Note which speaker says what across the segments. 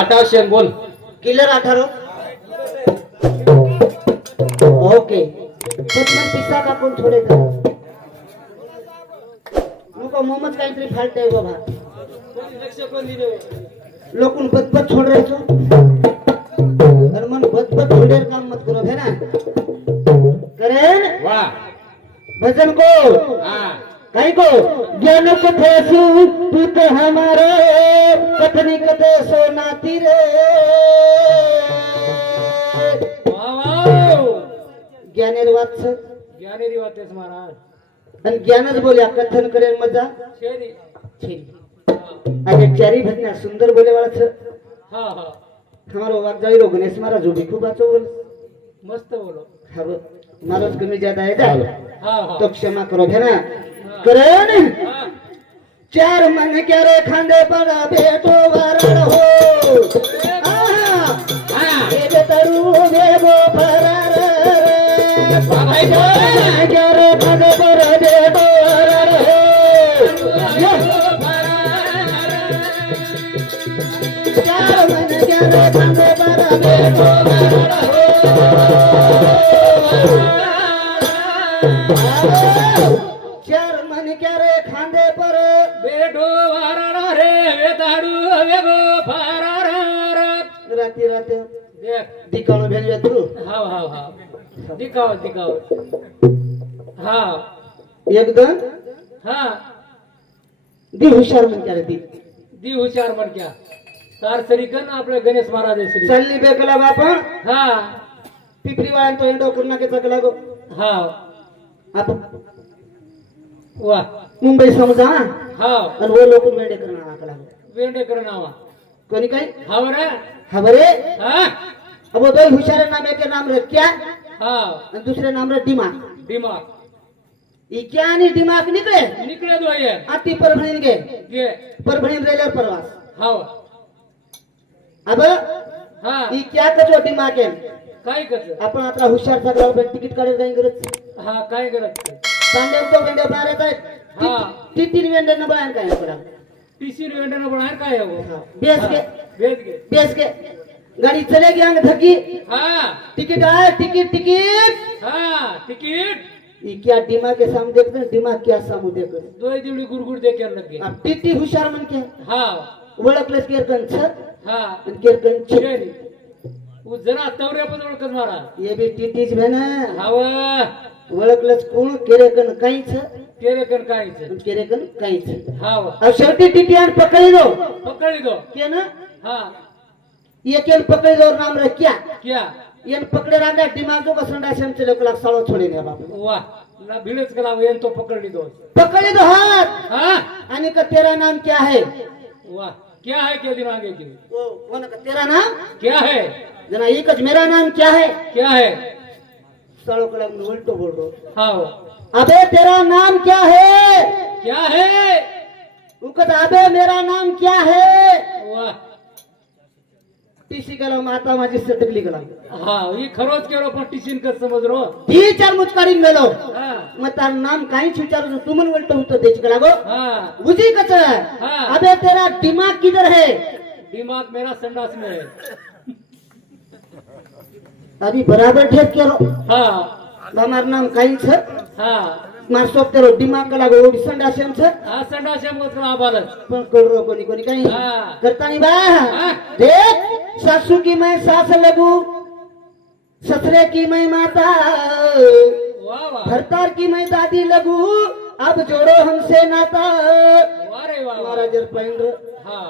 Speaker 1: अठावशे बोल
Speaker 2: killer अठारो okay. पटकन पिसा कापून थोडे नको मोमच काहीतरी फाल्ट आहे बाबा. लोकून बदबद छोड़ रहे छो और मन बदबद छोड़ेर काम मत करो है ना? करेन भजन को
Speaker 1: हा.
Speaker 2: काही को ज्ञान कथे सु तू तो हमारे. देशो नाती रे. ज्ञानेर वाच.
Speaker 1: ज्ञानेरी वाचतेस महाराज.
Speaker 2: आणि ज्ञानच बोल्या कथन करेल मजा. अरे चारी भजना सुंदर बोले वाच.
Speaker 1: हा हा.
Speaker 2: हमारो वागजाई रो गणेश महाराज उभी खूप
Speaker 1: आचो बोल.
Speaker 2: मस्त बोलो.
Speaker 1: हा महाराज
Speaker 2: कमी ज्यादा आहे का तो क्षमा करो घे ना.
Speaker 1: करण.
Speaker 2: चार मन क्यारे खांदे पडा
Speaker 1: भेटो वरण हो।
Speaker 2: तरू देवो फरार। क्यारे खांदे पर भेटो वरण हो। चार मन क्यारे खांदे पडा भेटो वरण हो। कांदे पर
Speaker 1: बेडो वारा रे वेताडू वेगो
Speaker 2: फारा राती.
Speaker 1: राते
Speaker 2: दिकाणो भेल वेतरू
Speaker 1: हाव हाव हाव. दिकाव दिकाव हाव.
Speaker 2: एकदा?
Speaker 1: हा.
Speaker 2: दी हुशार म्हण क्या रे दी.
Speaker 1: दी हुशार म्हण क्या. तार सरी गण आपले गणेश महाराज श्री.
Speaker 2: चालली बेकला बापा
Speaker 1: हा.
Speaker 2: पिपरी वाळ्यान तो इंडो करू नका चकला गो
Speaker 1: हा.
Speaker 2: आपण
Speaker 1: वा.
Speaker 2: मुंबई समजा
Speaker 1: हा.
Speaker 2: आणि वो लोक वेडे करणार आकला
Speaker 1: वेंडेकर नावा.
Speaker 2: कोणी काय?
Speaker 1: हा बरं.
Speaker 2: हा बरे?
Speaker 1: हा.
Speaker 2: अब दो हुशार नाम एक नाम रे क्या?
Speaker 1: हा.
Speaker 2: आणि दुसरे नाम रे दिमाग.
Speaker 1: दिमाग.
Speaker 2: ई क्या आणि दिमाग निकळे.
Speaker 1: निकळे दो ये
Speaker 2: आती परभणीन गे
Speaker 1: घे.
Speaker 2: परभणीन रेल्वे प्रवास.
Speaker 1: हाव
Speaker 2: अब
Speaker 1: हा.
Speaker 2: ई क्या कचो दिमाग आहे.
Speaker 1: काय करत
Speaker 2: आपण आता हुशार सगळा तिकीट काढायला काही गरज.
Speaker 1: हा काय करत
Speaker 2: सांडेव तो वेंडे बाहेर
Speaker 1: हा.
Speaker 2: आहेत ती तीन वेंडे न बाहेर काय
Speaker 1: आहे काय हो?
Speaker 2: बेस के बेस के गाड़ी चलेगी अंग धकी.
Speaker 1: हा.
Speaker 2: टिकट आए टिकट टिकट
Speaker 1: हा तिकीट.
Speaker 2: ये क्या दिमाग के सामने देखते हैं दिमाग क्या सामने देख रहे
Speaker 1: दोय दिवडी गुडगुड दे केर लगे.
Speaker 2: अब टिटी हुशार मन के
Speaker 1: हा.
Speaker 2: ओळखलंच केरकन छ
Speaker 1: हा.
Speaker 2: केरकन छ
Speaker 1: उ जरा तवरे पण ओळखत मारा?
Speaker 2: ये भी टिटीच भेन
Speaker 1: हाव.
Speaker 2: ओळखलंच कोण? केरेकन काहीच?
Speaker 1: केरे कन काय
Speaker 2: आणि केरेकन काहीच. अब शेवटी टिटी आणि पकड़ी दो
Speaker 1: पकड़ी दो
Speaker 2: के ना?
Speaker 1: हा.
Speaker 2: ये केन पकड़ी दो नाम रख क्या?
Speaker 1: क्या?
Speaker 2: ये पकड़े रांगा दिमाग को संडा से हम चले कलाक सालो छोड़े ने बाप.
Speaker 1: वा. ना भिडच कला येन तो पकड़ी दो
Speaker 2: पकड़ी दो हाथ
Speaker 1: हा?
Speaker 2: आणि का तेरा नाम क्या है
Speaker 1: वाह क्या है क्या दिमाग की
Speaker 2: वो कौन का तेरा नाम?
Speaker 1: क्या है
Speaker 2: जना एक मेरा नाम क्या है
Speaker 1: क्या है
Speaker 2: सालो उल्टो बोल। रहा
Speaker 1: हाव
Speaker 2: अबे तेरा नाम क्या है?
Speaker 1: क्या है?
Speaker 2: उकत अबे मेरा नाम क्या है?
Speaker 1: वाह।
Speaker 2: टीसी गेला माता माझी सटकली गेला
Speaker 1: हा ही खरोच केलो पण टिचिन कस समज रो।
Speaker 2: ही चार मुचकारीन गेलो
Speaker 1: हा।
Speaker 2: मग तार नाम काहीच विचारू तू मन उलट होतो त्याच गेला गो।
Speaker 1: हा।
Speaker 2: बुझी कच
Speaker 1: हाँ।
Speaker 2: अबे तेरा दिमाग किधर है?
Speaker 1: दिमाग मेरा संडास में है।
Speaker 2: अभी बराबर ठेक केलो
Speaker 1: हा।
Speaker 2: हमार नाम काहीच
Speaker 1: हा।
Speaker 2: मार सोप तेरो दिमाग का लागो ओडी संडासेम छ।
Speaker 1: हा संडास मत आबालच
Speaker 2: पण करो कोणी कोणी काही
Speaker 1: हाँ।
Speaker 2: करता नहीं बा।
Speaker 1: हाँ।
Speaker 2: देख सासू की मैं सास लगू ससुरे की मैं माता
Speaker 1: वाह वाह।
Speaker 2: भरतार की मैं दादी लगू अब जोड़ो हमसे नाता।
Speaker 1: वाह रे वाह वाह.
Speaker 2: मारा जर पाइन र
Speaker 1: हा।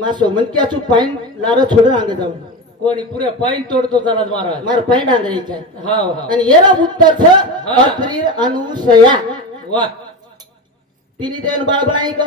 Speaker 2: मासो मन क्या चू पाइन लारो छोड़ आंगे जाऊ
Speaker 1: कोणी पुरे पाईन तोडतो चालत महाराज.
Speaker 2: मार पाइन आंगे यायचा
Speaker 1: हा हा
Speaker 2: आणि येरा उत्तर छ
Speaker 1: हाँ।
Speaker 2: अत्रीर अनुसया.
Speaker 1: वाह
Speaker 2: तिने देन बाळबळाई का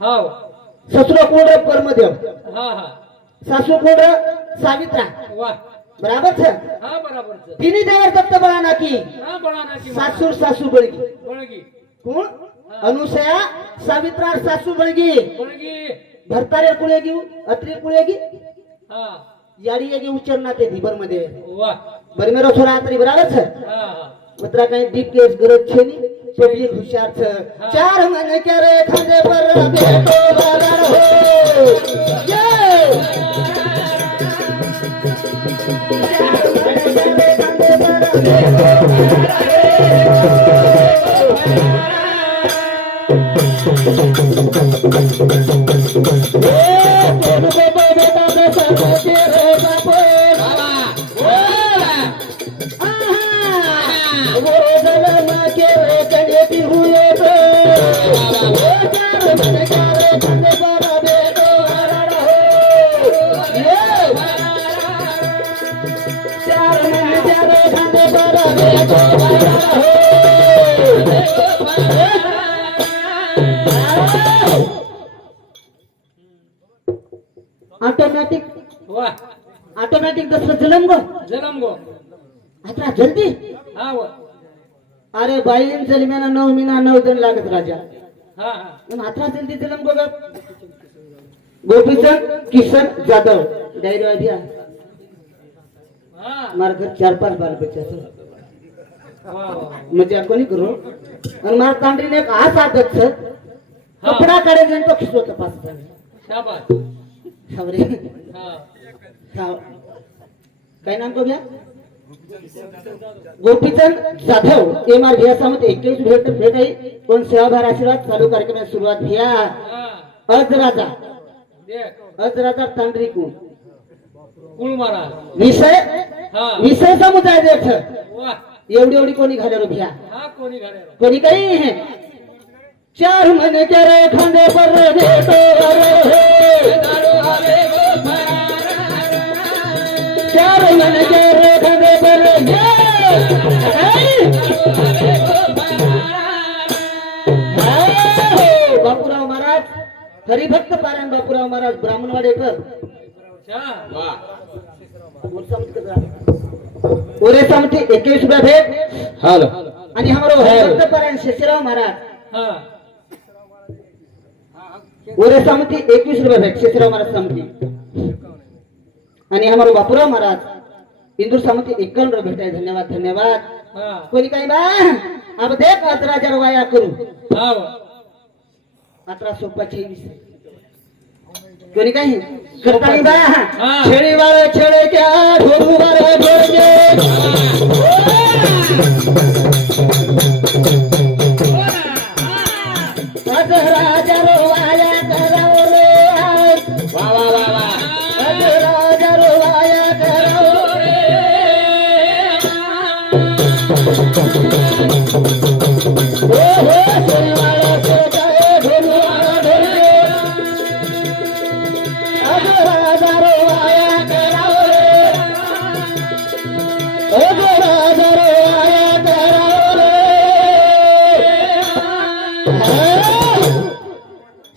Speaker 1: हाव.
Speaker 2: ससुर कोड परमदेव
Speaker 1: हा हा.
Speaker 2: सासू कोड सावित्रा.
Speaker 1: वाह
Speaker 2: बराबर छ
Speaker 1: हा बराबर
Speaker 2: तिने देवर दत्त बळा नाकी
Speaker 1: हा बळा नाकी
Speaker 2: सासूर सासू बळगी.
Speaker 1: बळगी.
Speaker 2: कोण? अनुसया सावित्रा सासू बळगी.
Speaker 1: बळगी.
Speaker 2: भरतारे कुळेगी अत्री कुळेगी
Speaker 1: हा.
Speaker 2: याडी येगी उच्चारणा ते धिबरमध्ये.
Speaker 1: वाह
Speaker 2: बर मेरो छोरा आतरी बराबर छ
Speaker 1: हा हा.
Speaker 2: मत्रा काही डीप केस गरज छे नी? भी हुशार छ. चार मन करे खांदे पर बेटो बाजार हो. जय ऑटोमॅटिक
Speaker 1: वा.
Speaker 2: ऑटोमॅटिक दसरं जलम गो
Speaker 1: जलम गो
Speaker 2: आता जल्दी?
Speaker 1: हा व.
Speaker 2: अरे बाईन जलम्याना नऊ मिना नऊ जण लागत राजा.
Speaker 1: हा हा.
Speaker 2: आता जल्दी जलम गो गोपीचंद किशन जाधव. डायरी अभिया
Speaker 1: हा.
Speaker 2: मारा घर चार पाच बाल बच्चा म्हणजे कोणी करू? आणि मला तांडरीने एक हात
Speaker 1: आदत
Speaker 2: कपडा
Speaker 1: तो
Speaker 2: तपास काय नाम गोपीचंद जाधव. एम आर व्हीएसमध्ये एकवीस भेट भेट आहे. पण सेवाभार आशीर्वाद चालू कार्यक्रमाची सुरुवात
Speaker 1: घ्या.
Speaker 2: अज राजा. अज राजा तांडरी कुण
Speaker 1: कुण मारा
Speaker 2: विषय विषय समुदाय
Speaker 1: देत.
Speaker 2: एवढी एवढी कोणी घालेलो भैया
Speaker 1: हा कोणी
Speaker 2: काही है? चार मन करे खांदे पर चार मन करे खांदे पर बापूराव महाराज हरिभक्त पारायण बापूराव महाराज ब्राह्मणवाडेकर ओरे सामती एकवीस रुपया भेट.
Speaker 1: हॅलो.
Speaker 2: आणि हमारो शशिराव महाराज.
Speaker 1: हा.
Speaker 2: ओरे सामती एकवीस रुपये भेट शेषराव महाराज सामती. आणि हमारो बापूराव महाराज. इंदूर सामती एकावन्न रुपये भेट आहे. धन्यवाद धन्यवाद.
Speaker 1: हा.
Speaker 2: कोणी काही बा? अब देख वाया करू.
Speaker 1: हा. व
Speaker 2: अठरा सोपा छेवीस कोणी काही? करतानी बा. छेडी वाळ छेडे क्या ढोरू वाळ ढोरगे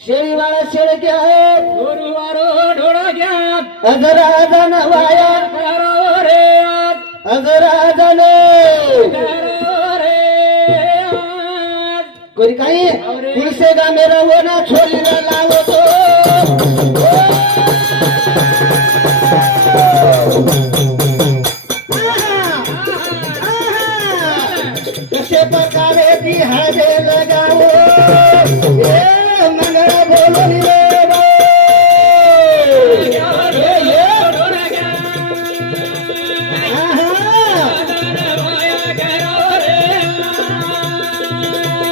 Speaker 2: शेळीवाळ
Speaker 1: घ्या
Speaker 2: वाया
Speaker 1: रे आज
Speaker 2: अगरा जन
Speaker 1: करावं रे आज
Speaker 2: कोणी काही? पुरुषे गा मेरा वना छोरीला लावतो ए मंगळा बोलून ये बा. ये, ये. आहा.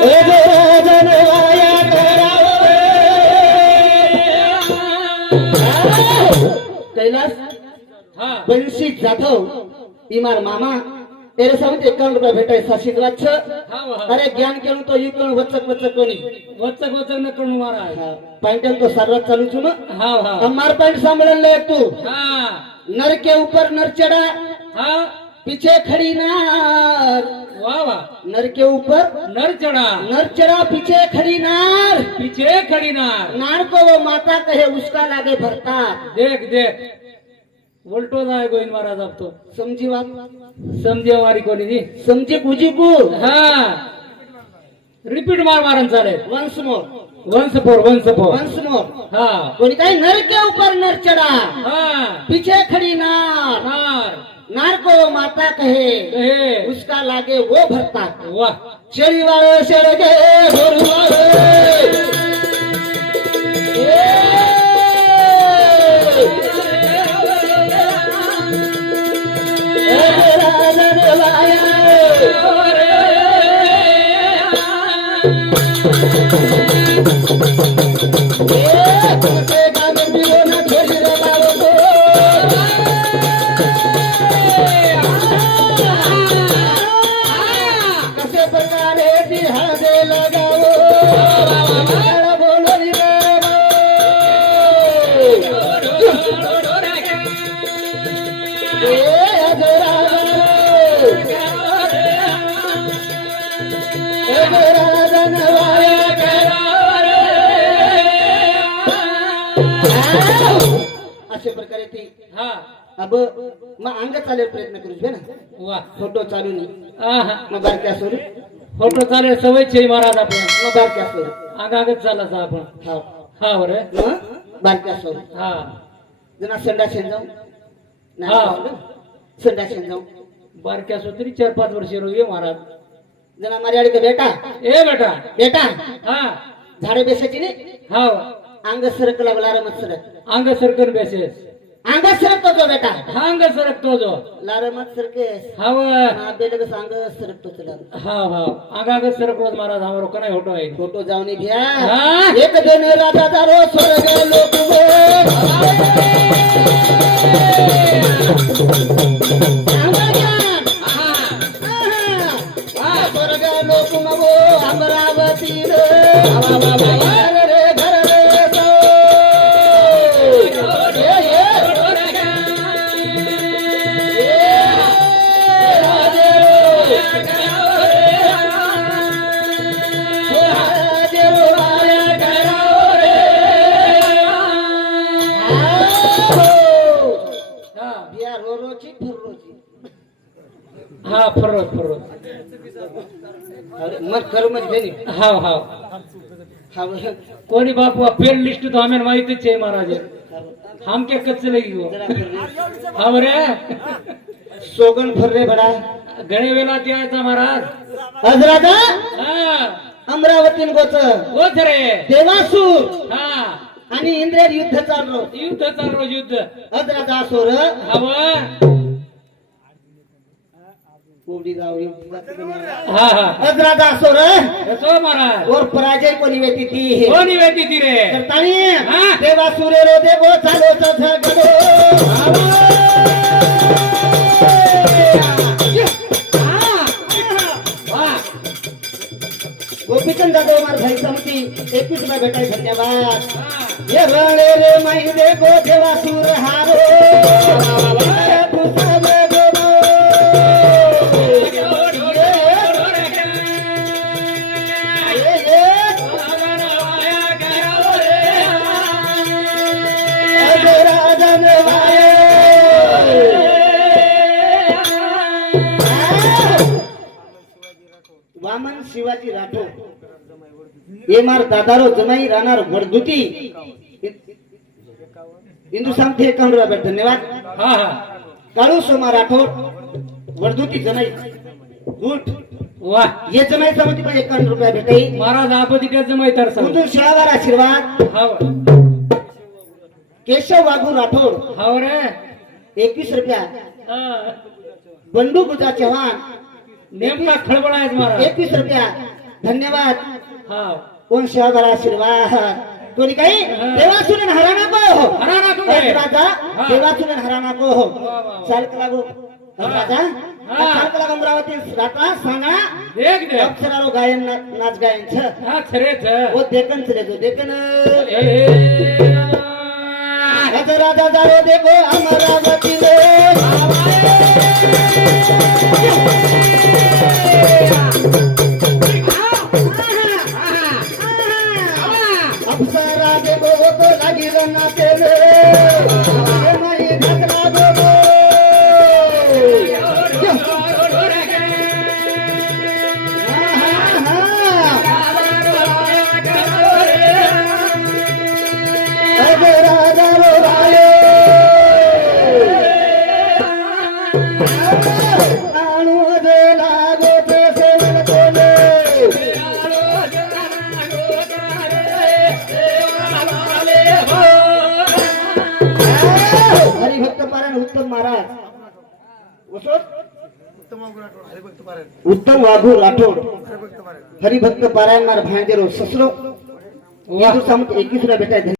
Speaker 2: ए देवा जनवाया करावं रे. कैलास बंशी जाधव इमार मामा तेरे समित एकावन्न रुपये भेटाय
Speaker 1: हा व हा
Speaker 2: अरे ज्ञान केलं तो यू केलं वचक वचक कोणी
Speaker 1: वचक वचक न करून मारा
Speaker 2: पैंटन तो सर्वात चालू
Speaker 1: हा हा
Speaker 2: हमार पैंट सांभळन ले तू।
Speaker 1: हा।
Speaker 2: नर के ऊपर नर चढ़ा।
Speaker 1: हा।
Speaker 2: पीछे खड़ी नार।
Speaker 1: वा वा
Speaker 2: नर के ऊपर
Speaker 1: नर चढ़ा।
Speaker 2: नर चढ़ा पीछे खड़ी नार।
Speaker 1: पीछे खड़ी नार।
Speaker 2: नार को वो माता कहे उसका लागे भरता।
Speaker 1: देख देख। उलटो जाय गोविंद महाराज अब तो
Speaker 2: समझी बात?
Speaker 1: समजे हमारी कोणी नी.
Speaker 2: समझे गुजी को
Speaker 1: हा. रिपीट मार मारन चालेल
Speaker 2: once more
Speaker 1: once four once four
Speaker 2: once more
Speaker 1: हा.
Speaker 2: कोणी काही नर के ऊपर नर चढ़ा.
Speaker 1: हा.
Speaker 2: पीछे खड़ी नार.
Speaker 1: नार.
Speaker 2: नार को माता कहे.
Speaker 1: हे
Speaker 2: उसका लागे वो भरता.
Speaker 1: वा
Speaker 2: शेळी वाळे शेळगे गोरू अब मग अंग चालेल प्रयत्न करू बे ना?
Speaker 1: वा।
Speaker 2: फोटो चालू नाही.
Speaker 1: आहा.
Speaker 2: मग बारके असो रे.
Speaker 1: फोटो चालेल सवयच आहे महाराज आपण
Speaker 2: मग बारके असो रे.
Speaker 1: आगागच चालायचं आपण.
Speaker 2: हा
Speaker 1: हा बरं.
Speaker 2: मग बारके असो रे.
Speaker 1: हा.
Speaker 2: जना संडासेन जाऊ.
Speaker 1: हा.
Speaker 2: संडासेन जाऊ.
Speaker 1: बारक्या असो तरी चार पाच वर्ष ये महाराज.
Speaker 2: जना मारी का बेटा.
Speaker 1: ए बेटा.
Speaker 2: बेटा.
Speaker 1: हा.
Speaker 2: झाडे बेसायची नाही?
Speaker 1: हा
Speaker 2: अंग सरक लागला रमत सरक.
Speaker 1: अंग सरकन बेसेस.
Speaker 2: अंग सरकतो तो बेटा
Speaker 1: हा अंग सरकतो जो
Speaker 2: लारमत सरकेस
Speaker 1: हा व.
Speaker 2: हा बेलग सांग सरकतो तुला
Speaker 1: हा हा अंगाग सरकवत महाराज आहे
Speaker 2: फोटो जाऊन घ्या
Speaker 1: हा?
Speaker 2: एक दिन राजा दारो स्वर्ग लोक स्वर्ग लोक मगो अमरावती रे
Speaker 1: हा फरत
Speaker 2: अरे मग कर मग घेणे
Speaker 1: हा हा.
Speaker 2: हा
Speaker 1: कोणी बापू पेन लिस्ट तो आम्ही माहितीच आहे महाराज. हम क्या कच्चे लगी हो
Speaker 2: फिर रे. सोगन फर रे बडा.
Speaker 1: गणे वेळा यायचा महाराज.
Speaker 2: आज राजा
Speaker 1: हा.
Speaker 2: अमरावतीन गोच.
Speaker 1: होत रे.
Speaker 2: देवासूर.
Speaker 1: हा.
Speaker 2: आणि इंद्रिय युद्ध चाललो.
Speaker 1: युद्ध चालू युद्ध.
Speaker 2: आज राजा असोर
Speaker 1: हवं
Speaker 2: कोबडी गावरी
Speaker 1: हा हा कसो महाराज.
Speaker 2: और पराजय कोणी वेती ती?
Speaker 1: कोणी वेती ती रे.
Speaker 2: करतानी
Speaker 1: हा.
Speaker 2: देवासूर रो देवो चालो झगडो गोपीचंद जाधव मार भाई समिती एकवीस ला भेटाय धन्यवाद. ये रणे रे माई दे गो देवासूर हारो. वामन शिवाजी राठोड. ये मार दादारो जमाई राहणार वडगुटी हिंदुस्थान एकावन्न रुपये धन्यवाद.
Speaker 1: हा हा.
Speaker 2: काळू सोमा राठोड वडदुटी जमाई. गुट.
Speaker 1: वा.
Speaker 2: ये जमाई समिती पण एकावन्न रुपये भेटाई
Speaker 1: महाराज आपत्ती त्याचं माहीत आहे
Speaker 2: कुंदूर शिळावार आशीर्वाद. केशव वाघू राठोड.
Speaker 1: हा रे.
Speaker 2: एकवीस रुपया. बंडू गुजा चव्हाण.
Speaker 1: नेमका खळबळ आहे महाराज.
Speaker 2: एकवीस रुपया. धन्यवाद.
Speaker 1: हा.
Speaker 2: कोण शिवाबाला आशीर्वाद? कोणी काही?
Speaker 1: हा.
Speaker 2: देवासुरन हराणा को हो
Speaker 1: हराणा को.
Speaker 2: राजा
Speaker 1: हा.
Speaker 2: देवासुरन हराणा को हो. चालक लागो. राजा अमरावती राता सांगा.
Speaker 1: देख दे
Speaker 2: अप्सरारो गायन नाच गायन छ
Speaker 1: हा
Speaker 2: वो देखन चले जो देखन राजा राजा जारो देखो अमरावती महाराज. उत्तम वाघू राठोड. हरिभक्त पारायण मार भांजेरो ससरो.
Speaker 1: वा.
Speaker 2: एकवीस ला भेटाय